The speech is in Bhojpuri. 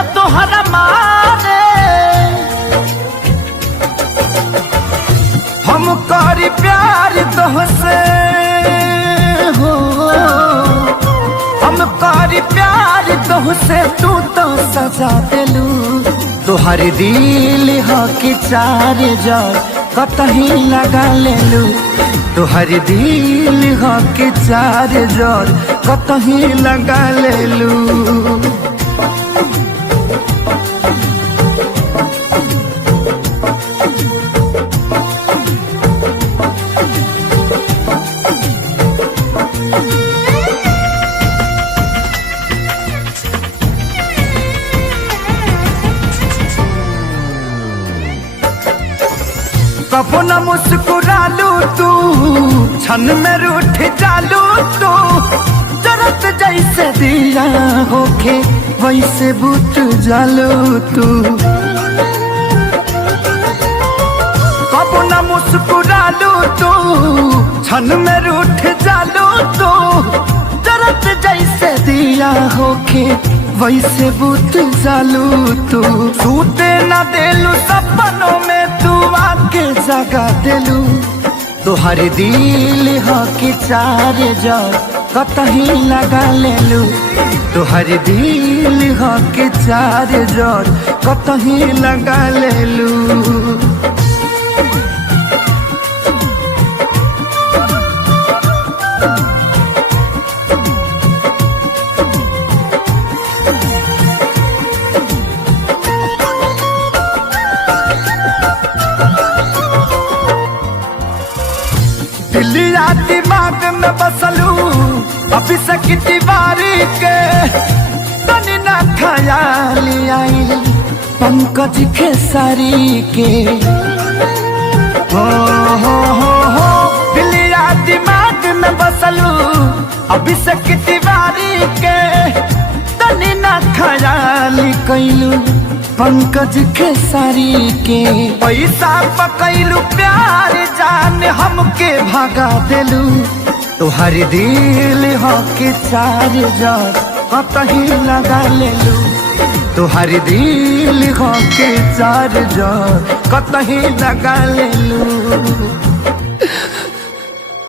ह तोहरा मारे हम करी प्यार तोहसे हो, हम करी प्यार तोहसे तू तो सजा देलू। तोहर दिल ह कि चार जार कतही लगा लेलू। तोहर दिल ह कि चार जार कतही लगा लेलू। कबो न मुस्कुरालू तू, क्षण में रूठ जालू तू। जरत जैसे दिया होके वैसे बुझ जालू तू। कबो न मुस्कुरालू तू, क्षण में रूठ जालू तू। जरत जैसे दिया होके वैसे बुझ जालू तू। सूते न देलू सपनों में तू आके जगा देलू। तोहर दिल ह कि चार जार कतही लगा लेलू। तोहर दिल ह कि चार जार कतही लगा लेलू। दिलिया दिमाग में बसलू अभी से दीवारी के। तनी ना ख्याल आई पंकज खेसारी के। हो दिलिया दिमाग में बसलू अभी से दीवारी के। तनी ना ख्याल कैलू पंकज खेसारी के। पैसा पकैलू प्यार जान हमके भगा देलू। तोहर दिल ह कि चार जार कतही लगा लेलू। तोहर दिल ह कि चार जार कतही लगा लेलू।